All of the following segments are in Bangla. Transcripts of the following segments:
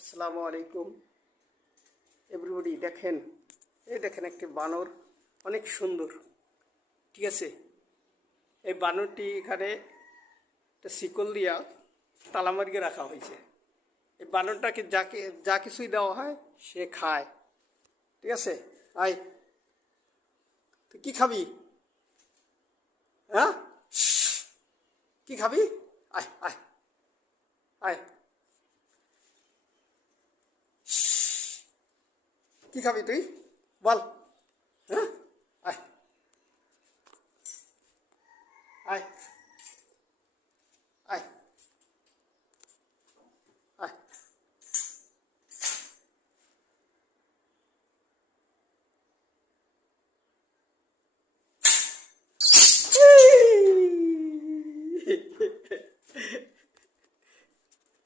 আসসালামু আলাইকুম এভরিবডি। দেখেন, এই দেখেন একটি বানর, অনেক সুন্দর। ঠিক আছে, এই বানরটি এখানে একটা শিকল দিয়া তালা মারিয়ে রাখা হয়েছে। এই বানরটাকে যা কিছুই দেওয়া হয় সে খায়। ঠিক আছে, আয়, তুই কী খাবি? হ্যাঁ, কী খাবি? আয় আয় আয়, কী খাবি তুই বল? হ্যাঁ, আয় আয় আয় আয়।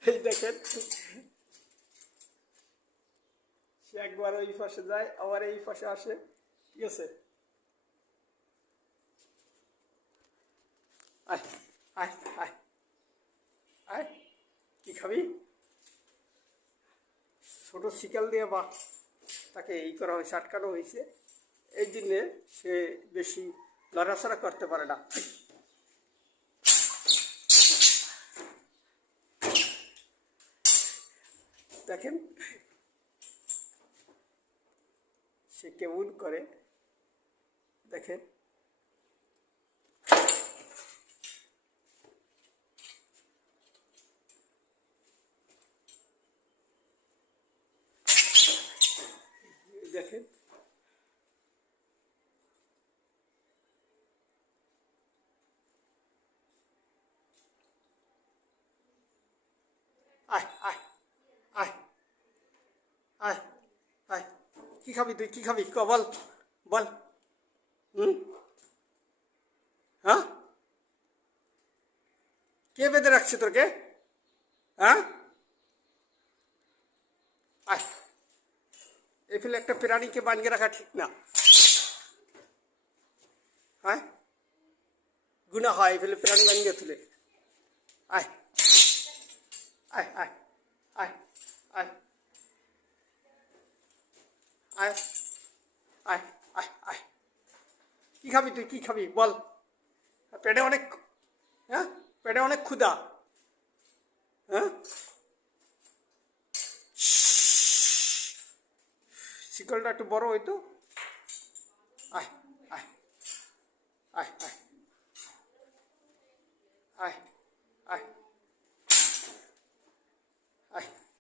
এই দেখেন, সে একবার ওই পাশে যায়, আবার এই পাশে আসে। ঠিক আছে, আয় আয় আয় আয়, কি খাবি? ছোট শিকাল দিয়ে বা তাকে এই করা হয়েছে, আটকানো হয়েছে। এই জন্যে সে বেশি লড়াচড়া করতে পারে না। দেখেন সে কেমন করে, দেখেন। দেখেন, আয় আয় আয় আয় আয়, কি খাবি তুই? কি খাবি ক, বল বল। হুম, হ্যাঁ, কে বেঁধে রাখছে তোকে? হ্যাঁ, আয়। এই ফেলে একটা প্রাণীকে বানিয়ে রাখা ঠিক না। হ্যাঁ, গুণা হয় এই ফেলে প্রাণী বানিয়ে তুলে। আয় আয় আয় আয় আয় আয় আয় আয় আয়, কি খাবি তুই? কি খাবি বল? পেটে অনেক, হ্যাঁ, পেটে অনেক ক্ষুধা। হ্যাঁ, শিকলটা একটু বড় হইতো। আয়